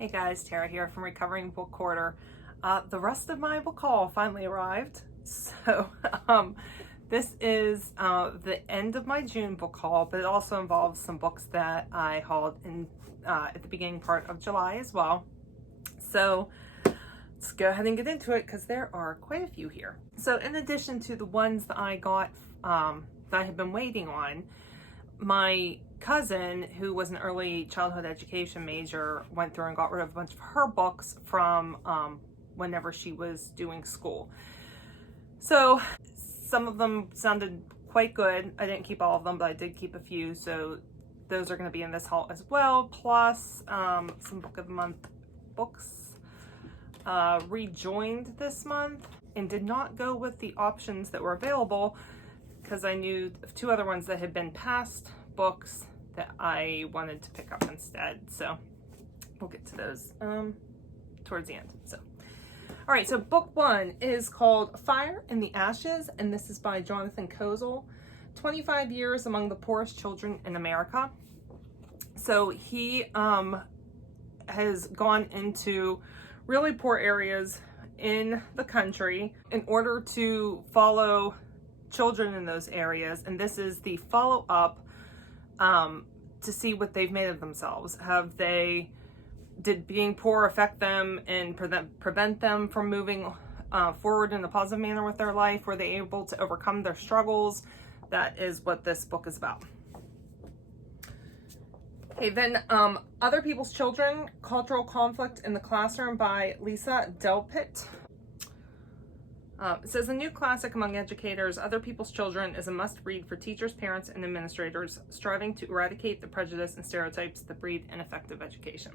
Hey guys, Tara here from Recovering Book Hoarder. The rest of my book haul finally arrived. So this is the end of my June book haul, but it also involves some books that I hauled in at the beginning part of July as well. So let's go ahead and get into it because there are quite a few here. So in addition to the ones that I got that I had been waiting on, my cousin, who was an early childhood education major, went through and got rid of a bunch of her books from whenever she was doing school. So some of them sounded quite good. I didn't keep all of them, but I did keep a few. So those are going to be in this haul as well. Plus some Book of the Month books. Rejoined this month and did not go with the options that were available because I knew of two other ones that had been past books that I wanted to pick up instead. So we'll get to those towards the end. So, all right, so book one is called Fire in the Ashes, and this is by Jonathan Kozol, 25 Years Among the Poorest Children in America. So he has gone into really poor areas in the country in order to follow children in those areas, and this is the follow-up to see what they've made of themselves. Did being poor affect them and prevent them from moving forward in a positive manner with their life? Were they able to overcome their struggles? That is what this book is about. Okay, then Other People's Children, Cultural Conflict in the Classroom by Lisa Delpit. It says, a new classic among educators, Other People's Children is a must-read for teachers, parents, and administrators striving to eradicate the prejudice and stereotypes that breed ineffective education.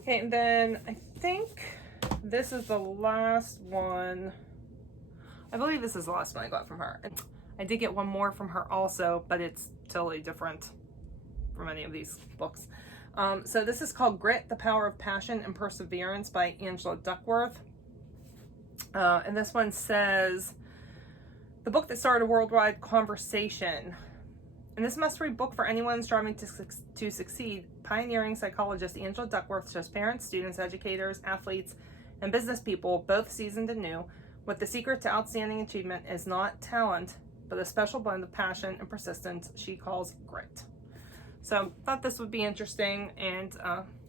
Okay, and then I think this is the last one. I believe this is the last one I got from her. I did get one more from her also, but it's totally different from any of these books. So this is called Grit, The Power of Passion and Perseverance by Angela Duckworth. And this one says, the book that started a worldwide conversation. In this must-read book for anyone striving to succeed, pioneering psychologist Angela Duckworth shows parents, students, educators, athletes, and business people, both seasoned and new, what the secret to outstanding achievement is not talent, but a special blend of passion and persistence she calls grit. So thought this would be interesting, and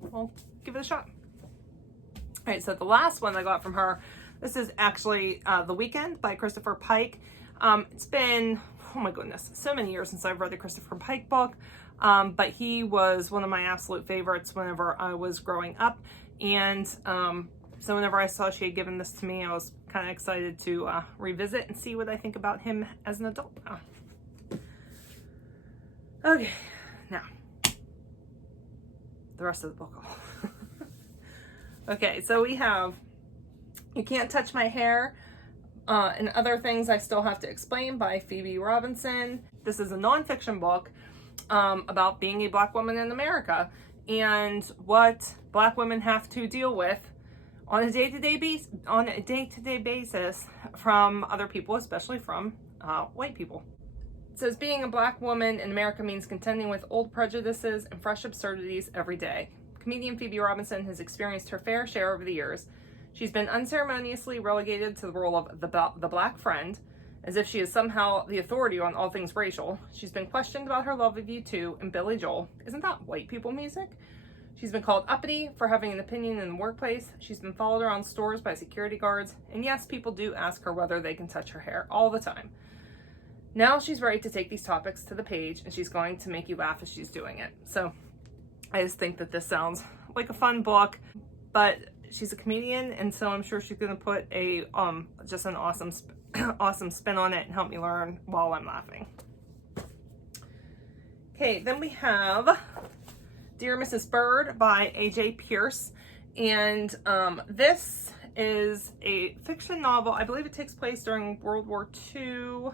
we'll give it a shot. All right, so the last one I got from her, this is actually The Weekend by Christopher Pike. It's been, oh my goodness, so many years since I've read the Christopher Pike book, but he was one of my absolute favorites whenever I was growing up, and so whenever I saw she had given this to me, I was kind of excited to revisit and see what I think about him as an adult now. Okay, now, the rest of the book. Okay, so we have You Can't Touch My Hair and Other Things I Still Have to Explain by Phoebe Robinson. This is a nonfiction book about being a Black woman in America and what Black women have to deal with on a day-to-day basis from other people, especially from white people. It says, being a Black woman in America means contending with old prejudices and fresh absurdities every day. Comedian Phoebe Robinson has experienced her fair share over the years. She's been unceremoniously relegated to the role of the Black friend, as if she is somehow the authority on all things racial. She's been questioned about her love of U2 and Billy Joel. Isn't that white people music? She's been called uppity for having an opinion in the workplace. She's been followed around stores by security guards. And yes, people do ask her whether they can touch her hair all the time. Now she's ready to take these topics to the page, and she's going to make you laugh as she's doing it. So I just think that this sounds like a fun book, but she's a comedian, and so I'm sure she's going to put a just an awesome awesome spin on it and help me learn while I'm laughing. Okay, then we have Dear Mrs. Bird by A.J. Pierce, and this is a fiction novel. I believe it takes place during World War II.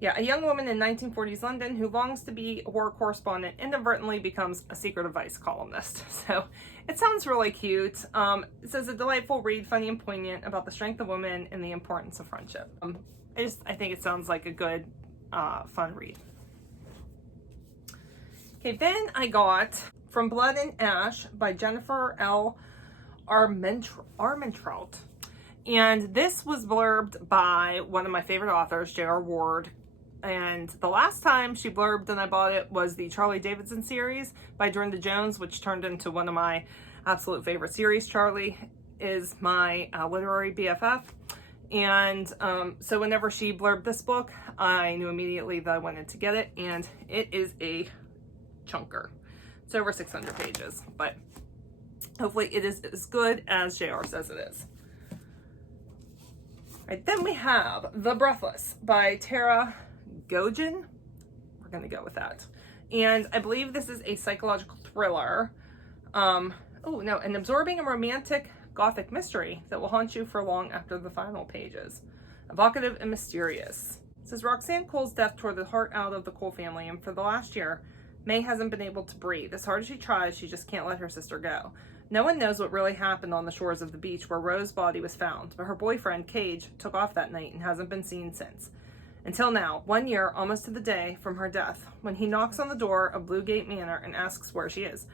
Yeah, a young woman in 1940s London who longs to be a war correspondent inadvertently becomes a secret advice columnist. So it sounds really cute. It says, a delightful read, funny and poignant about the strength of women and the importance of friendship. I think it sounds like a good, fun read. Okay, then I got From Blood and Ash by Jennifer L. Armentrout. And this was blurbed by one of my favorite authors, J.R. Ward. And the last time she blurbed and I bought it was the Charlie Davidson series by Dorinda Jones, which turned into one of my absolute favorite series. Charlie is my literary BFF. And so whenever she blurbed this book, I knew immediately that I wanted to get it. And it is a chunker. It's over 600 pages, but hopefully it is as good as JR says it is. All right, then we have The Breathless by Tara Gogin. We're going to go with that. And I believe this is a psychological thriller. An absorbing and romantic gothic mystery that will haunt you for long after the final pages. Evocative and mysterious. It says Roxanne Cole's death tore the heart out of the Cole family, and for the last year, May hasn't been able to breathe. As hard as she tries, she just can't let her sister go. No one knows what really happened on the shores of the beach where Rose's body was found, but her boyfriend, Cage, took off that night and hasn't been seen since. Until now, 1 year, almost to the day, from her death, when he knocks on the door of Blue Gate Manor and asks where she is.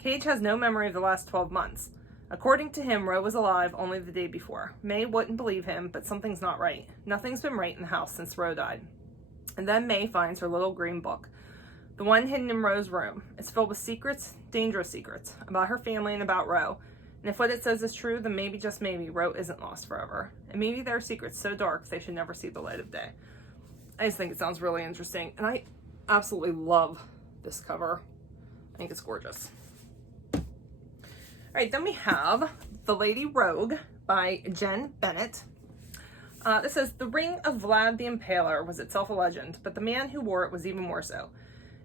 Cage has no memory of the last 12 months. According to him, Roe was alive only the day before. May wouldn't believe him, but something's not right. Nothing's been right in the house since Roe died. And then May finds her little green book. The one hidden in Roe's room. It's filled with secrets, dangerous secrets, about her family and about Roe. And if what it says is true, then maybe, just maybe, Roe isn't lost forever. And maybe there are secrets so dark they should never see the light of day. I just think it sounds really interesting. And I absolutely love this cover. I think it's gorgeous. All right, then we have The Lady Rogue by Jen Bennett. This says, the ring of Vlad the Impaler was itself a legend, but the man who wore it was even more so.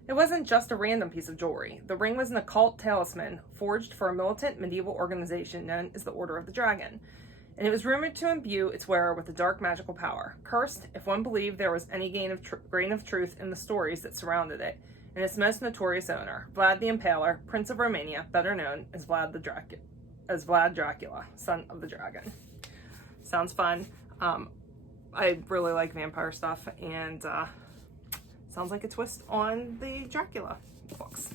It wasn't just a random piece of jewelry. The ring was an occult talisman forged for a militant medieval organization known as the Order of the Dragon, and it was rumored to imbue its wearer with a dark magical power, cursed if one believed there was any grain of truth in the stories that surrounded it, and its most notorious owner, Vlad the Impaler, Prince of Romania, better known as Vlad Dracula, son of the dragon. Sounds fun. I really like vampire stuff, and sounds like a twist on the Dracula books.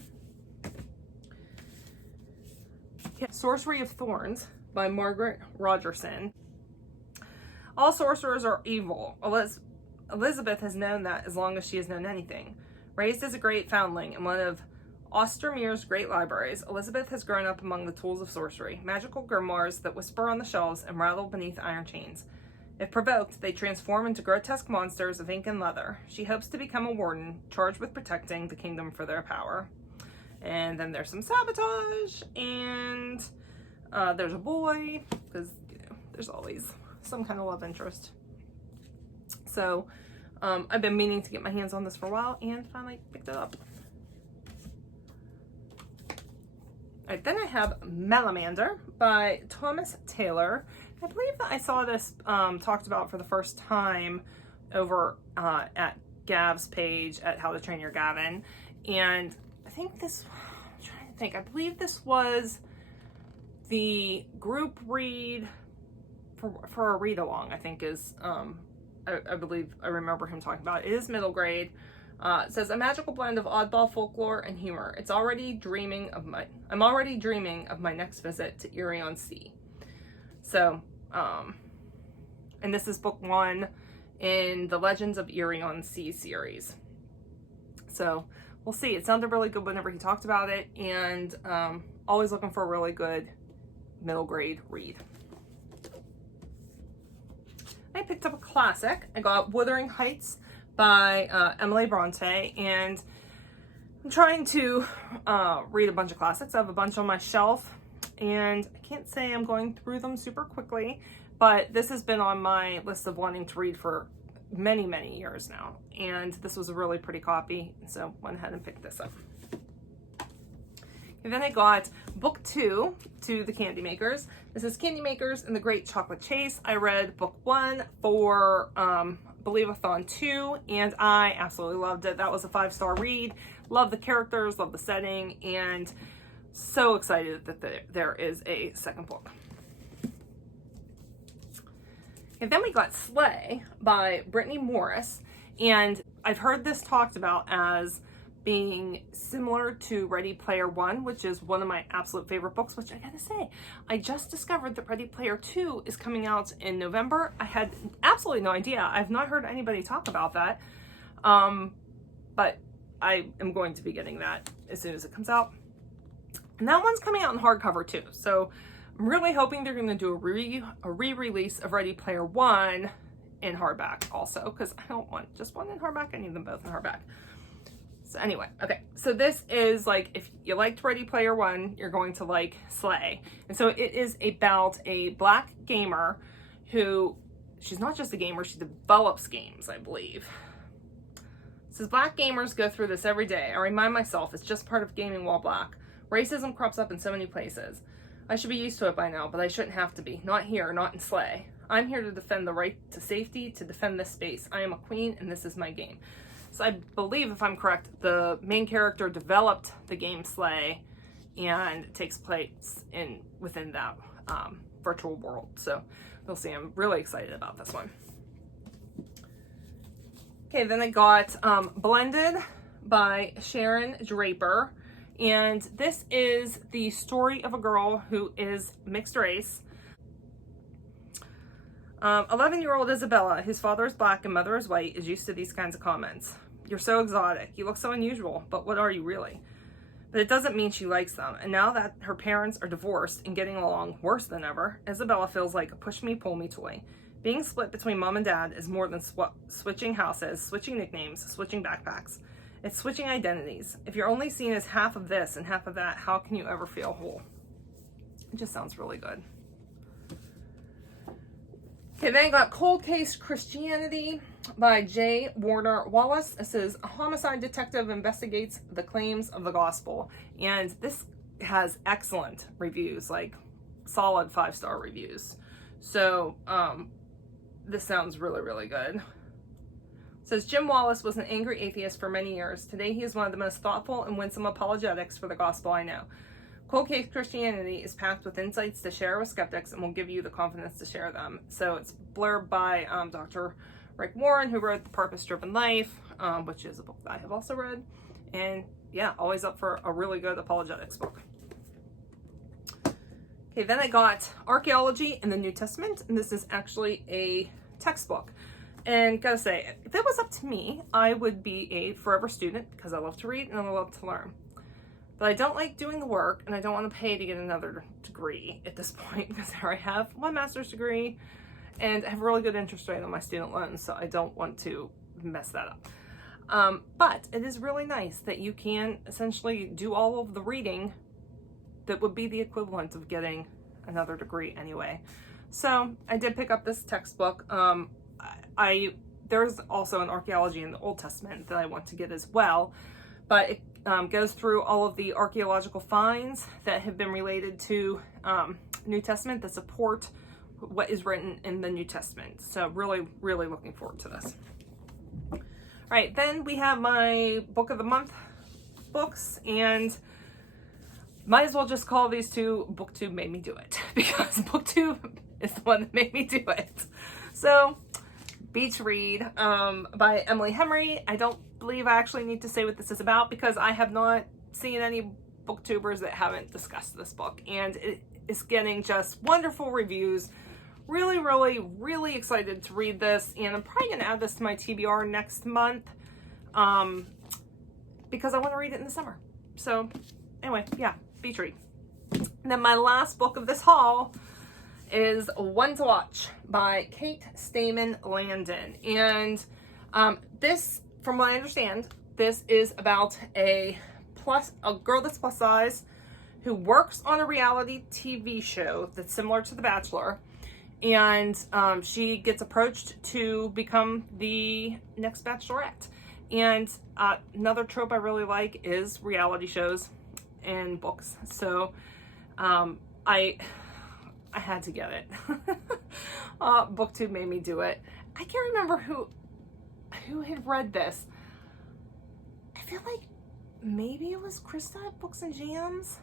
Sorcery of Thorns by Margaret Rogerson. All sorcerers are evil. Elizabeth has known that as long as she has known anything. Raised as a great foundling in one of Ostermere's great libraries, Elizabeth has grown up among the tools of sorcery, magical grimoires that whisper on the shelves and rattle beneath iron chains. If provoked, they transform into grotesque monsters of ink and leather. She hopes to become a warden, charged with protecting the kingdom for their power. And then there's some sabotage, and there's a boy, because there's always some kind of love interest. So I've been meaning to get my hands on this for a while, and finally picked it up. All right, then I have Melamander by Thomas Taylor. I believe that I saw this talked about for the first time over at Gav's page at How to Train Your Gavin. And I think this, I'm trying to think, I believe this was the group read for a read along, I think is, I believe I remember him talking about it. It is middle grade. It says, a magical blend of oddball folklore and humor. I'm already dreaming of my next visit to Erie on Sea. So, and this is book 1 in the Legends of Erie on Sea series. So we'll see. It sounded really good whenever he talked about it, and always looking for a really good middle grade read. I picked up a classic. I got Wuthering Heights by Emily Bronte, and I'm trying to read a bunch of classics. I have a bunch on my shelf, and I can't say I'm going through them super quickly, but this has been on my list of wanting to read for many, many years now, and this was a really pretty copy, so went ahead and picked this up. And then I got book 2 to the Candy Makers. This is Candy Makers and the Great Chocolate Chase. I read book 1 for Believe-a-thon 2, and I absolutely loved it. That was a 5-star read. Love the characters, love the setting, and so excited that there is a second book. And then we got Slay by Brittany Morris, and I've heard this talked about as being similar to Ready Player One, which is one of my absolute favorite books, which I gotta say, I just discovered that Ready Player Two is coming out in November. I had absolutely no idea. I've not heard anybody talk about that. But I am going to be getting that as soon as it comes out. And that one's coming out in hardcover too. So I'm really hoping they're going to do a re-release of Ready Player One in hardback also, because I don't want just one in hardback. I need them both in hardback. So anyway, okay. So this is like, if you liked Ready Player One, you're going to like Slay. And so it is about a black gamer who, she's not just a gamer, she develops games, I believe. It says, black gamers go through this every day. I remind myself it's just part of gaming while black. Racism crops up in so many places. I should be used to it by now, but I shouldn't have to be. Not here, not in Slay. I'm here to defend the right to safety, to defend this space. I am a queen, and this is my game. So I believe, if I'm correct, the main character developed the game Slay, and it takes place within that virtual world. So we'll see. I'm really excited about this one. Okay, then I got Blended by Sharon Draper. And this is the story of a girl who is mixed race. 11-year-old Isabella, whose father is black and mother is white, is used to these kinds of comments. You're so exotic. You look so unusual, but what are you really? But it doesn't mean she likes them. And now that her parents are divorced and getting along worse than ever, Isabella feels like a push-me, pull-me toy. Being split between mom and dad is more than switching houses, switching nicknames, switching backpacks. It's switching identities. If you're only seen as half of this and half of that, how can you ever feel whole? It just sounds really good. Okay, then I got Cold Case Christianity by J. Warner Wallace. This is a homicide detective investigates the claims of the gospel. And this has excellent reviews, like solid 5-star reviews. So this sounds really, really good. It says, Jim Wallace was an angry atheist for many years. Today he is one of the most thoughtful and winsome apologetics for the gospel I know. Cold Case Christianity is packed with insights to share with skeptics and will give you the confidence to share them. So it's blurb by Dr. Rick Warren, who wrote The Purpose-Driven Life, which is a book that I have also read. And yeah, always up for a really good apologetics book. Okay, then I got Archaeology in the New Testament, and this is actually a textbook. And gotta say, if it was up to me, I would be a forever student because I love to read and I love to learn. But I don't like doing the work, and I don't want to pay to get another degree at this point because I already have one master's degree and I have a really good interest rate on my student loans, so I don't want to mess that up. But it is really nice that you can essentially do all of the reading that would be the equivalent of getting another degree anyway. So I did pick up this textbook. There's also an archaeology in the Old Testament that I want to get as well, but it goes through all of the archaeological finds that have been related to New Testament that support what is written in the New Testament. So really, really looking forward to this. All right, then we have my book of the month books, and might as well just call these two BookTube Made Me Do It, because BookTube is the one that made me do it. So Beach Read by Emily Henry. I don't believe I actually need to say what this is about because I have not seen any booktubers that haven't discussed this book, and it is getting just wonderful reviews. Really, really, really excited to read this, and I'm probably going to add this to my TBR next month because I want to read it in the summer. So anyway, yeah, Beach Read. And then my last book of this haul is One to Watch by Kate Stamen Landon. And this, from what I understand, this is about a girl that's plus size who works on a reality TV show that's similar to The Bachelor. And she gets approached to become the next Bachelorette. And another trope I really like is reality shows and books. So I had to get it. BookTube made me do it. I can't remember who had read this. I feel like maybe it was Krista at Books and Jams.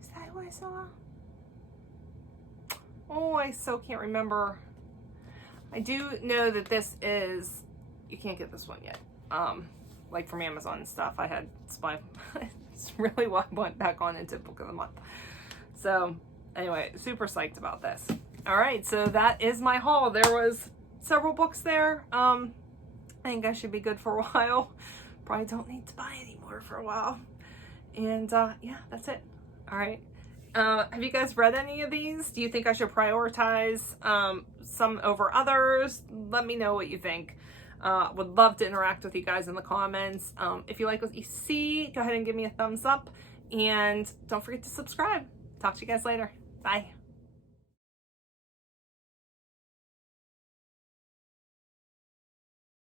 Is that who I saw? Oh, I so can't remember. I do know that this is, you can't get this one yet. like from Amazon and stuff. I had Spy. It's really what I went back on into book of the month. So anyway, super psyched about this. All right, so that is my haul. There was several books there. I think I should be good for a while. Probably don't need to buy any more for a while. And yeah, that's it. All right. Have you guys read any of these? Do you think I should prioritize some over others? Let me know what you think. Would love to interact with you guys in the comments. If you like what you see, go ahead and give me a thumbs up. And don't forget to subscribe. Talk to you guys later. Bye.